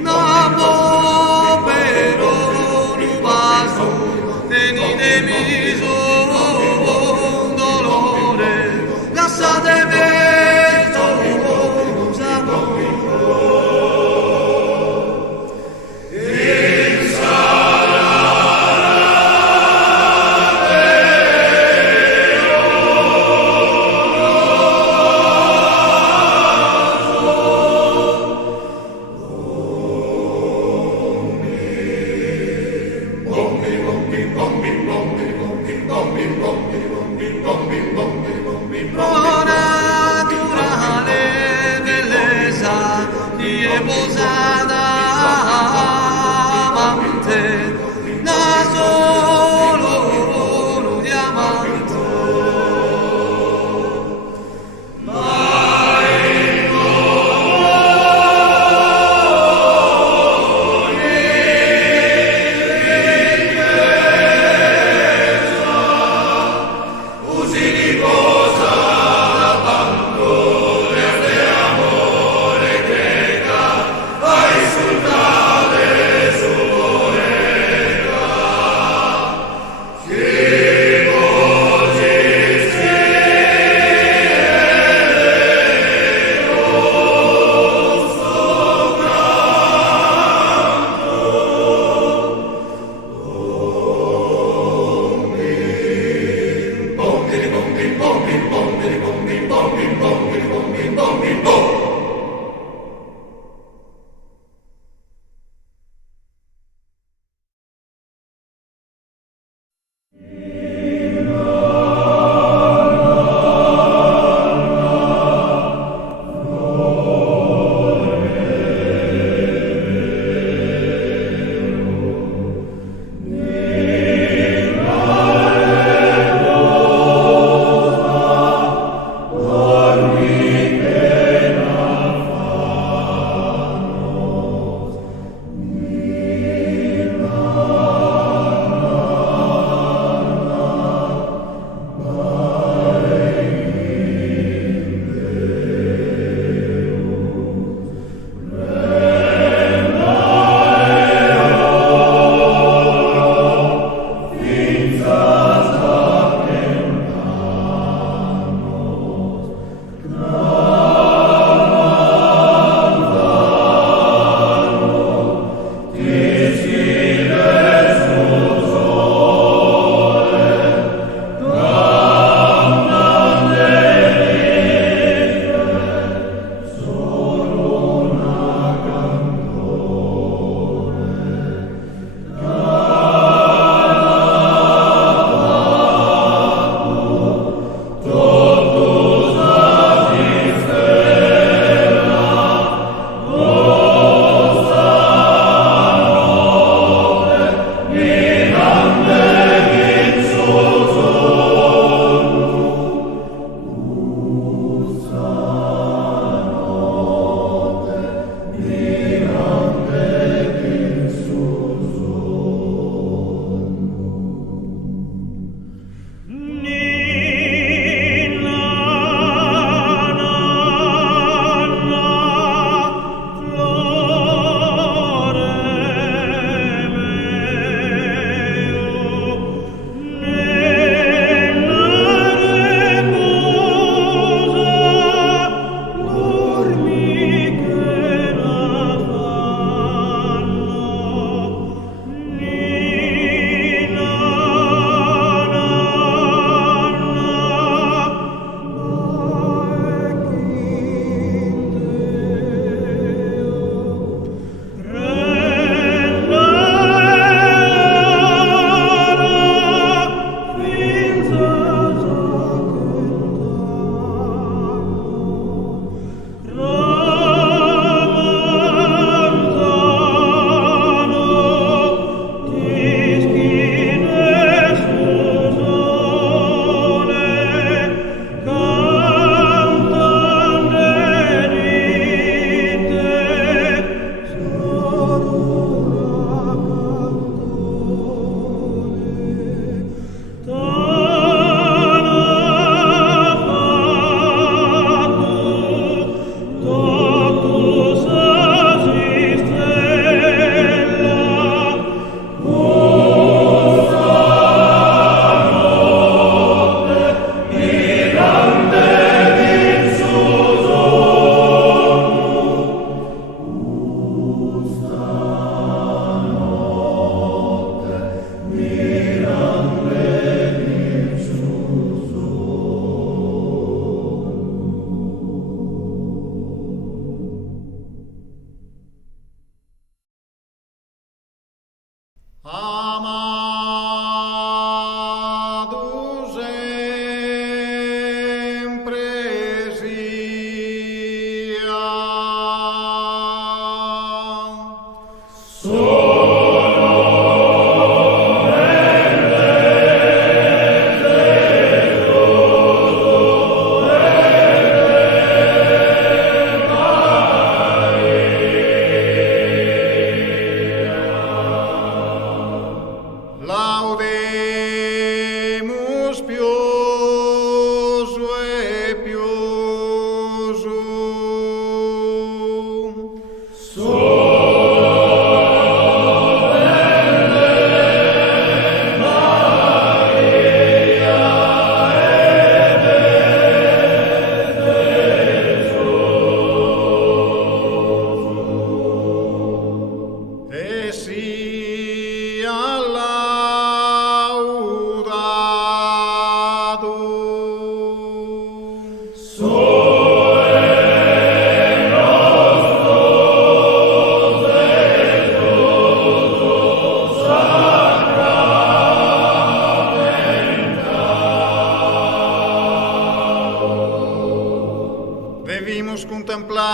No, pero no paso, tenidemi son dolores, lasciatemi solo, pro naturale bellezza di posata amante, da solo un diamante.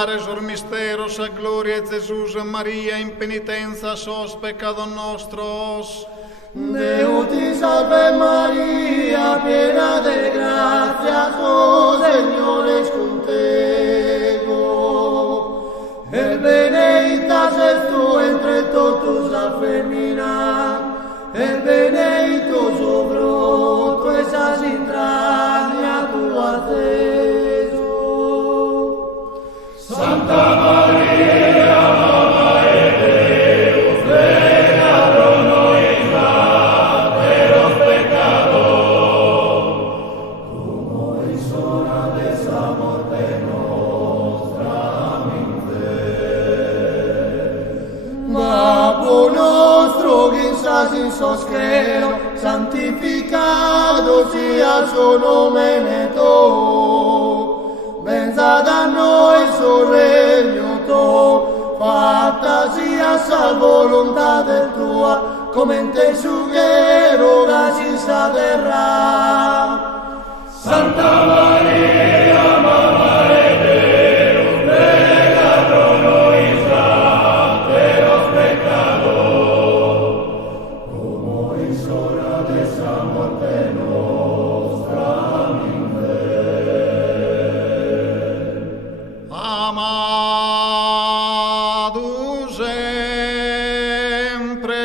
confiare sul mistero, sa gloria de Jesús, María, in penitenza, sos pecados nostros. Deus te salve María, piena de gracia, tu Señor es contigo. El benedicta es tú entre todos la femina, el benedito su fruto, esa sin entraña tu acceso. Santa María, Mamma de Deus, ruega pro nobis de los pecadores, como es hora de esa muerte nostra Papo nostro che stás in soschero, santificato sia suo nome tuo. Venga da noi suo regno tuo, fatta sia sa volontà del tua, come in te sughero che si sta terra. Santa Maria, Mamma de Deus, prega pro nobis de los pecadores, como es hora de esa muerte nostra. Amado sempre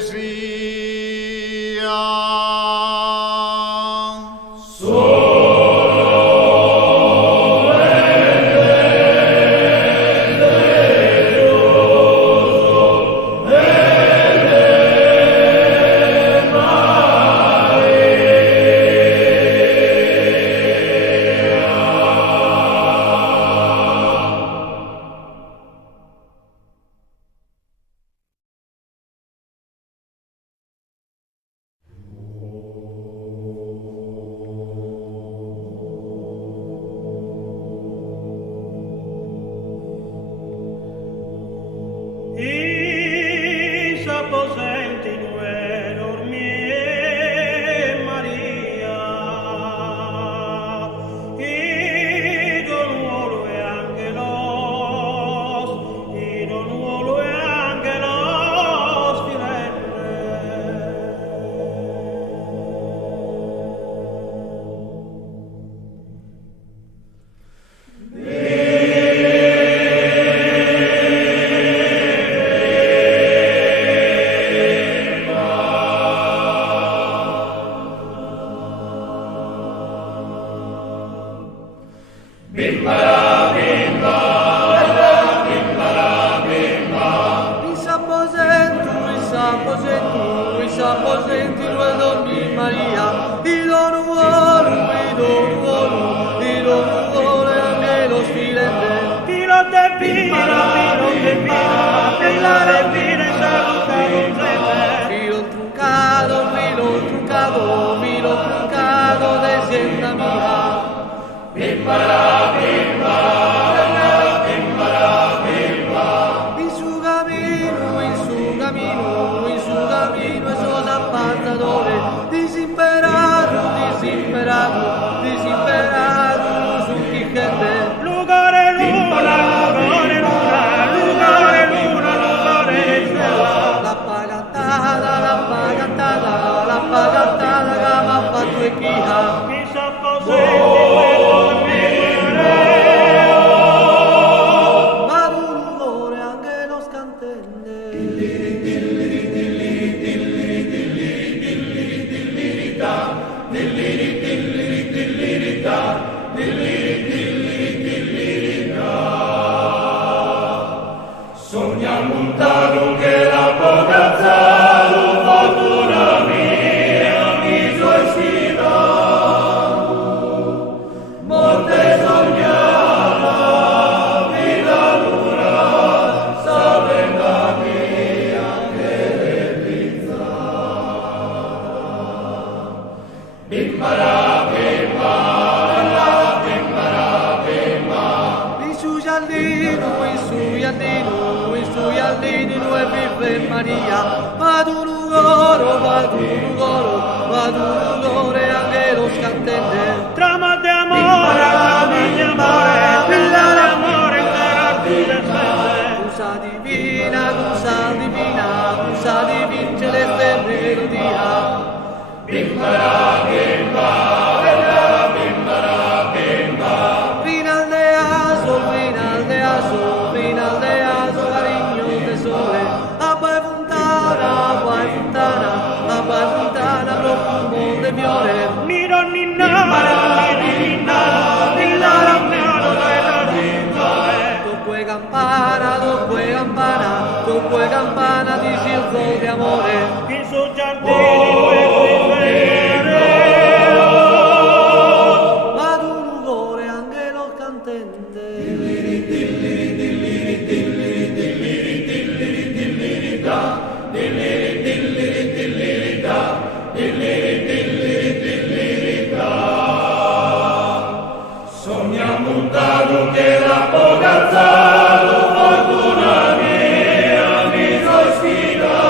sia. I s'apposenti due dormie Maria, i donuolo e angelos, i donuolo e angelos firenne. I s'apposenti due dormi Maria, i donuolo e anche lo stilende. Filo de pila, pillare fine saluta consente. Filo truncado de sienta mia. In su camino, esos apanzadores, disimperato, su gente. Lugore luna, stella. La pagatada, che m'ha fatto e chia. I s'apposenti due dormire. Ma dolore anche lo scantende. Sogna lontano che la pocanza fortuna mia mi suicida. Morte sognata, vita dura, savenga mia che realizza. In su giardini, due pippe Maria, vado un ugore, anche lo scantende. Trama di amore, pilla d'amore, cusa divina, cusa di vincere questa melodia. Rinaldeaso, cariño de sole, agua fontana, profumo de viole. Nino, ninna, ninna, Dunque campana di circo di amore. in suo giardino Ad un ugore angelo cantante. Sogna montano che la pogazzato fortuna mia mi sono sfidato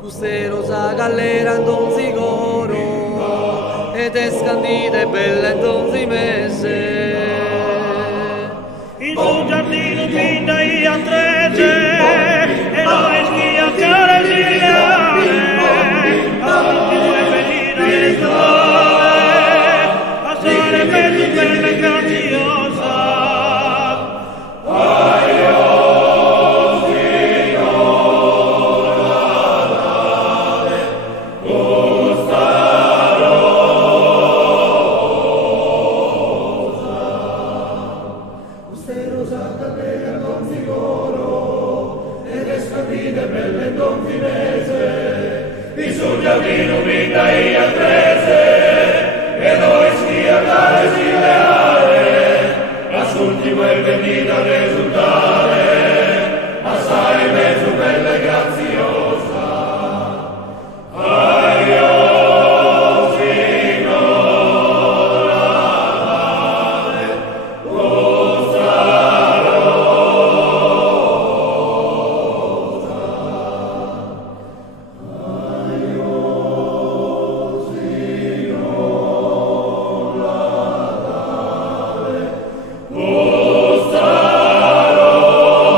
Custerosa gallera donzi coro ed escandite bella donzi mese. Il suo giardino fin dai a 13 e noi schia care gigliare a tutti due venire a stare a stare per le graziosa. Il suo giardino vita e a 13 e noi schia care gileare ascoltimo e venita risultare assai mezzo bella e graziosa. Gustavo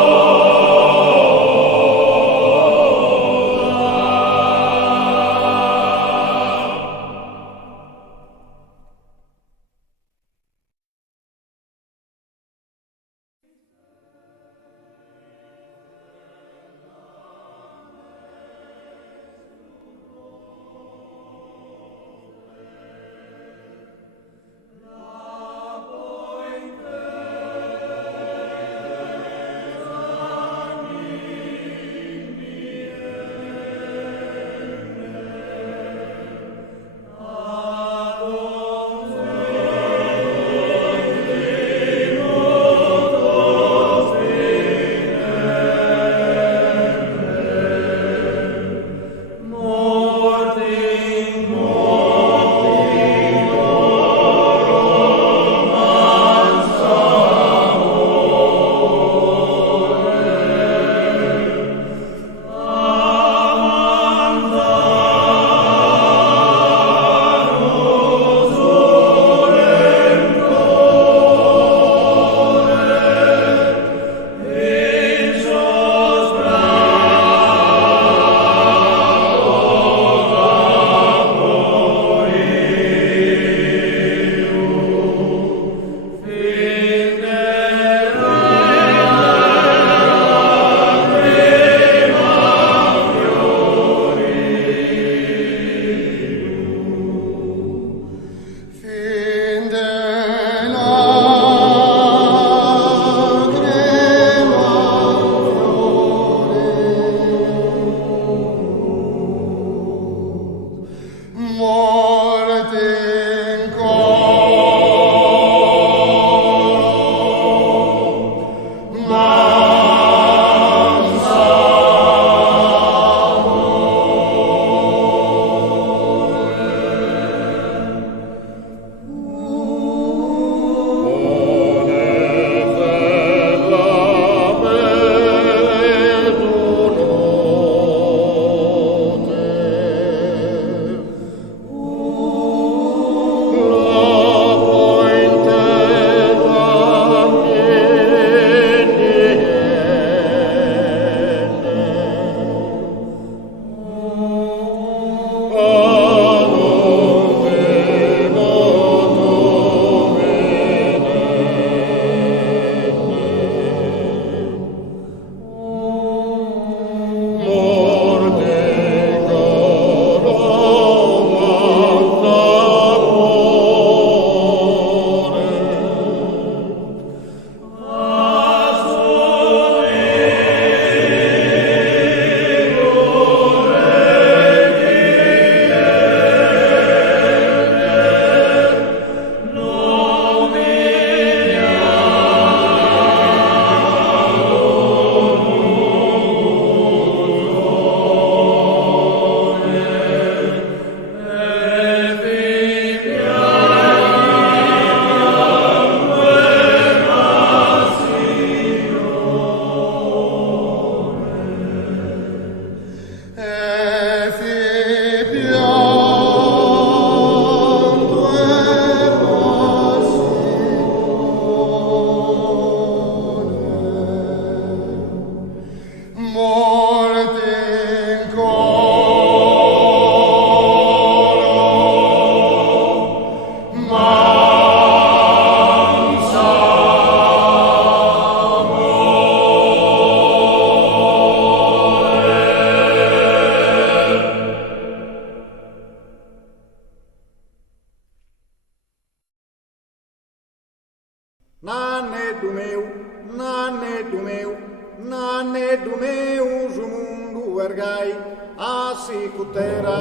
Nane Dumeu, Zumundu Ergai, Asicutera,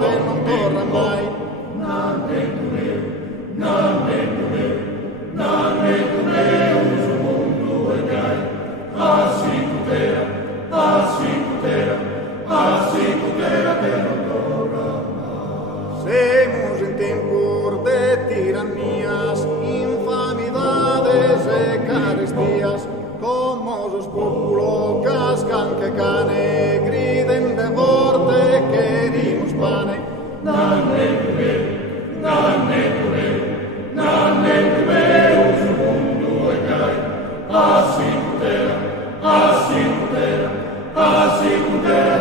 te non torna mai. Nane Dumeu, Zumundu Ergai, Asicutera, te non torna mai. Semos en tempor de tirannías, infamidades e carestías, como os populos cascan que cane, griden de forte, querimos pane. Nane Dumeu, Zumundu Ergai, Asicutera,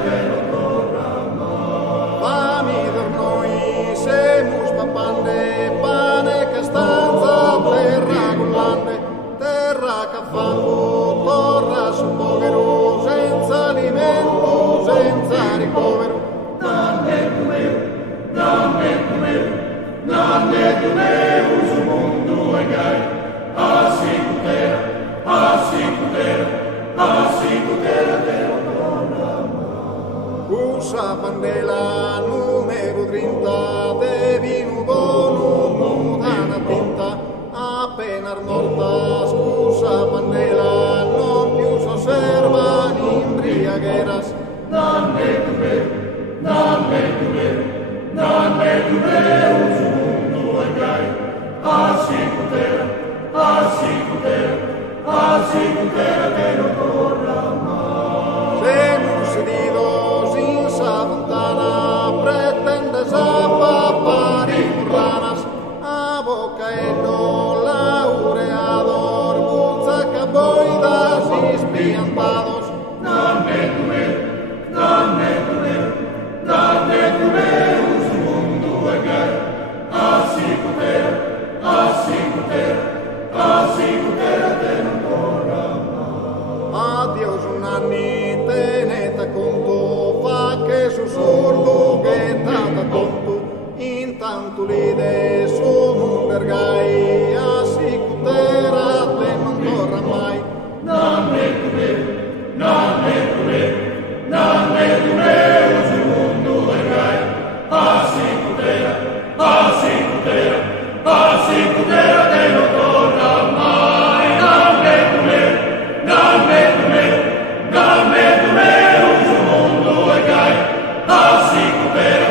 te non torna mai. Fami per noi, semus papande, pane che stanza, terra collante, terra che fango, torra su povero, senza alimento, senza ricovero. Nane Dumeu, Zumundu Ergai, Asicutera, te non torna mai. Usa pandela numero 30, de vino buono, muda na tinta, appena morta, scusa pandela, non più s'osserva, imbriagheras. Nane Dumeu, Zumundu Ergai, Asicutera, te non torna mai. Semus sedidos in sa fontana, pretendes a papari burlanas, a bocaello laureador, buzaca boidas espiantados. Nane Dumeu, Zumundu Ergai, Asicutera, te non torna mai. Adios un anni, tenete conto, fa che sussurro che tata conto, intanto lide su mundergai, Asicutera, te non torna mai. Nane Dumeu, Zumundu Ergai, Asicutera, te non torna mai. Nane Dumeu, Zumundu Ergai, Asicutera,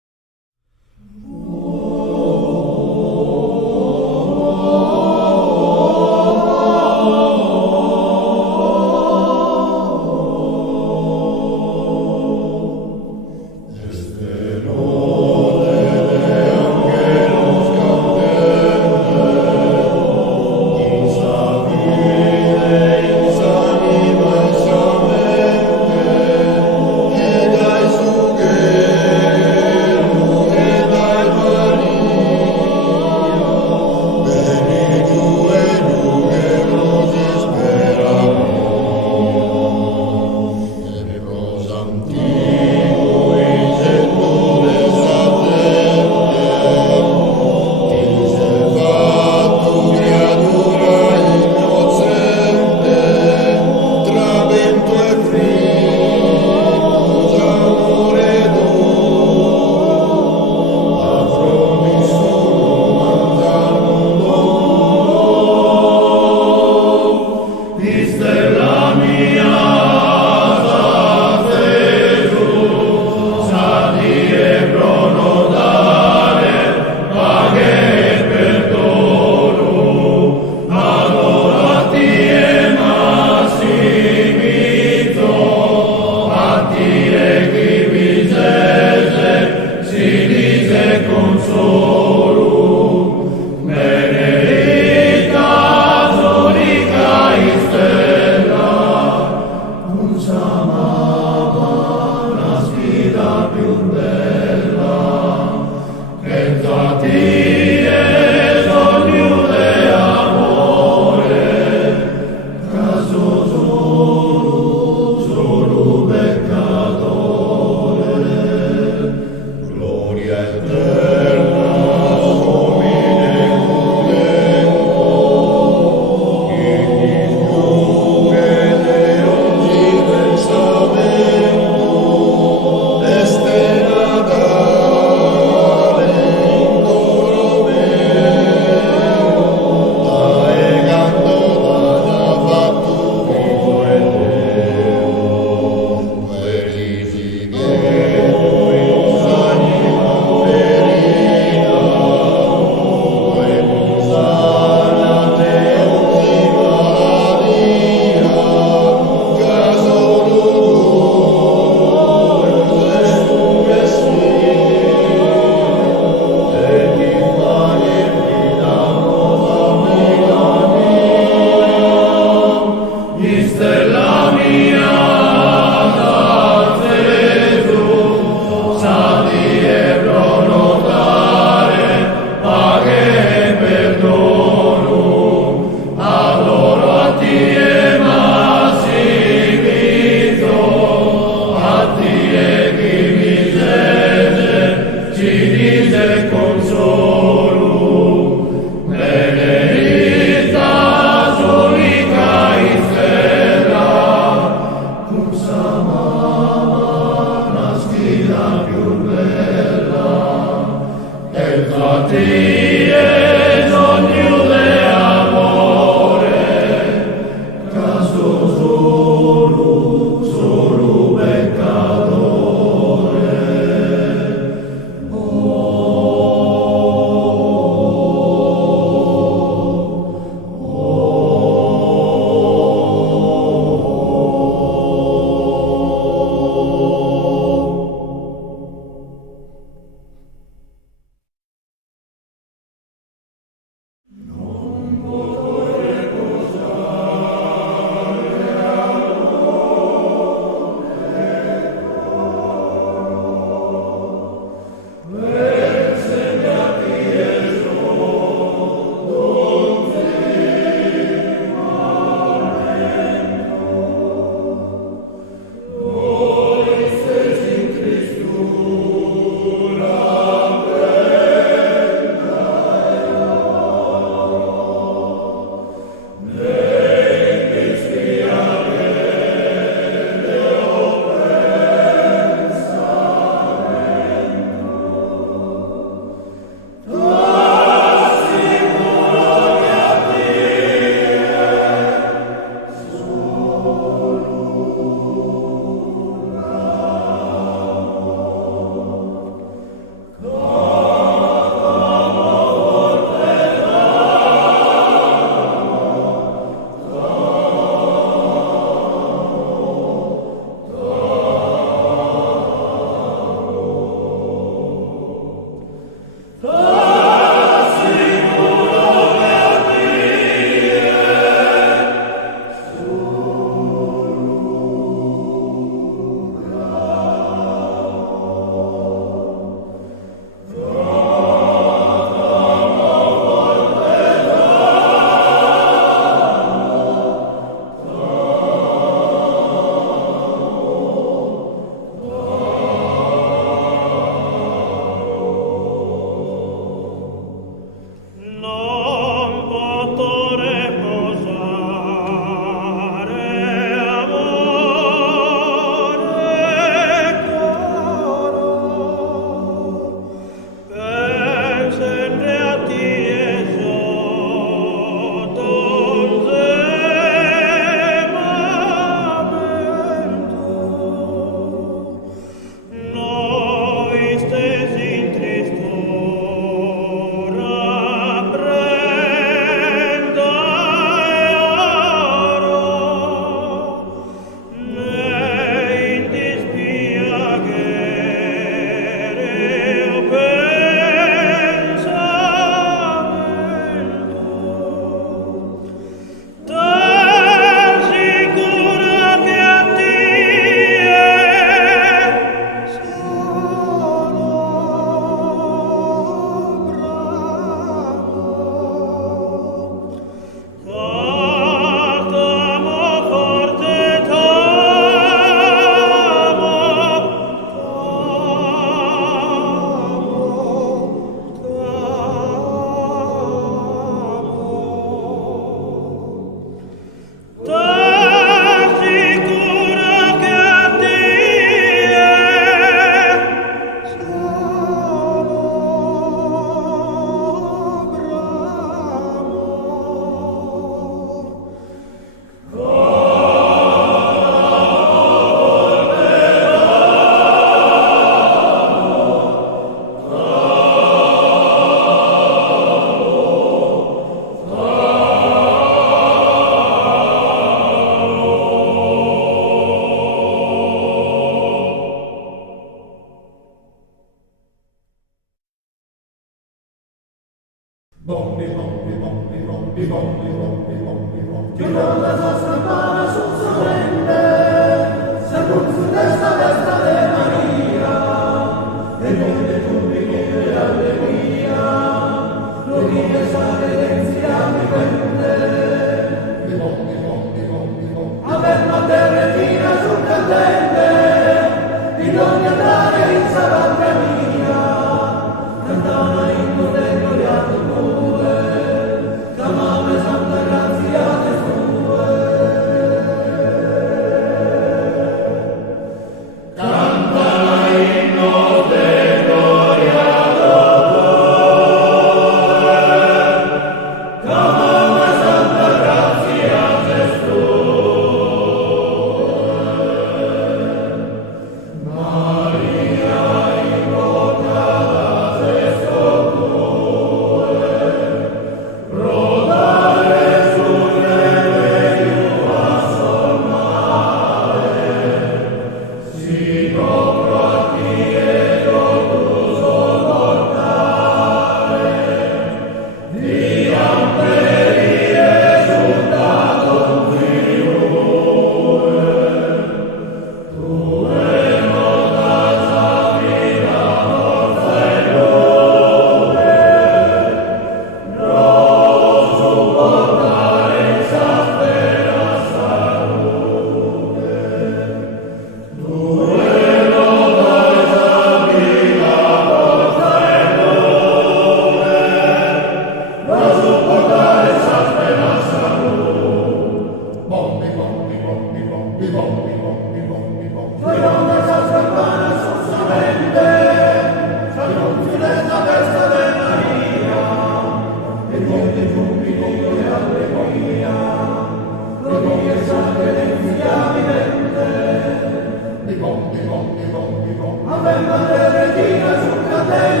Ave Maria Regina sul cadere